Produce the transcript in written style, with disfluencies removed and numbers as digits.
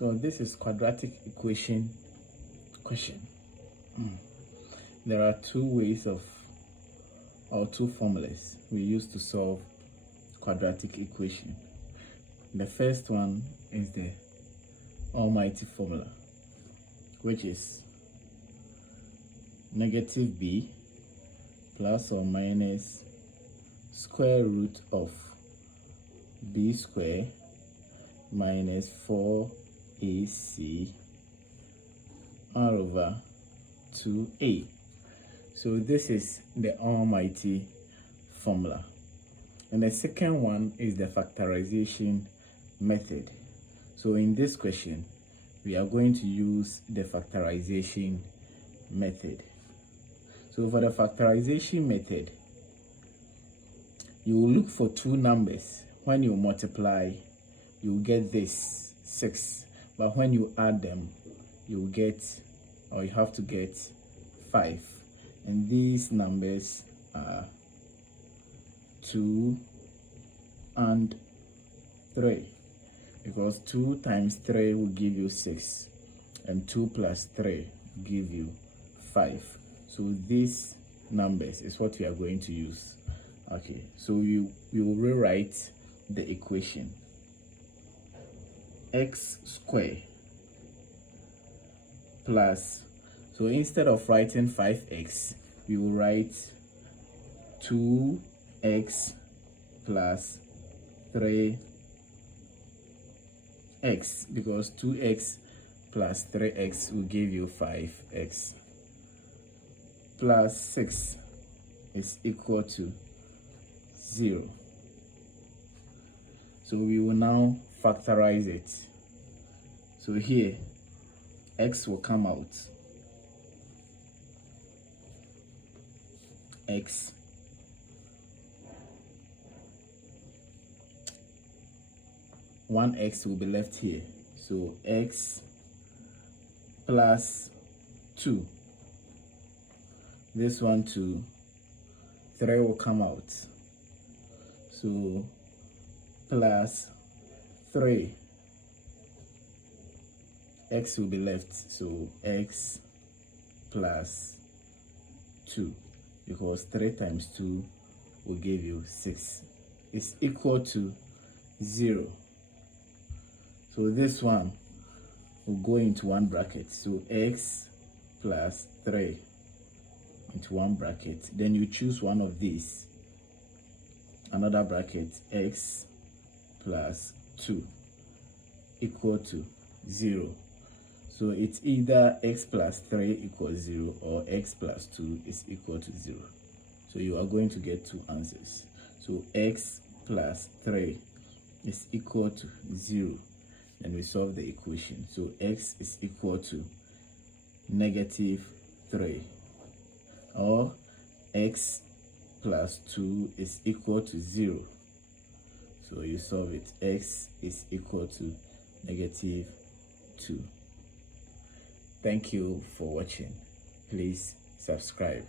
So this is quadratic equation question. There are two ways of, or two formulas we use to solve quadratic equation. The first one is the almighty formula, which is negative b plus or minus square root of b square minus 4ac r over 2a. So this is the almighty formula. And the second one is the factorization method. So in this question, we are going to use the factorization method. So for the factorization method, you will look for two numbers. When you multiply, you get this 6, but when you add them, you get, or you have to get 5. And these numbers are 2 and 3, because 2 times 3 will give you 6, and 2 plus 3 will give you 5. So these numbers is what we are going to use. Okay, so you will rewrite the equation. X squared plus, so instead of writing 5x, we will write 2x plus 3x, because 2x plus 3x will give you 5x, plus 6 is equal to 0. So we will now factorize it. So here x will come out. X one x will be left here. So x plus 2. This one 2. 3 will come out. So plus 3. X will be left. So x plus 2, because 3 times 2 will give you 6. It's equal to 0. So this one will go into one bracket. So x plus 3 into one bracket. Then you choose one of these. Another bracket, x plus 2 equal to 0. So it's either x plus 3 equals 0 or x plus 2 is equal to 0. So you are going to get two answers. So x plus 3 is equal to 0. Then we solve the equation. So x is equal to negative 3, or x plus 2 is equal to 0. So you solve it. X is equal to negative 2. Thank you for watching. Please subscribe.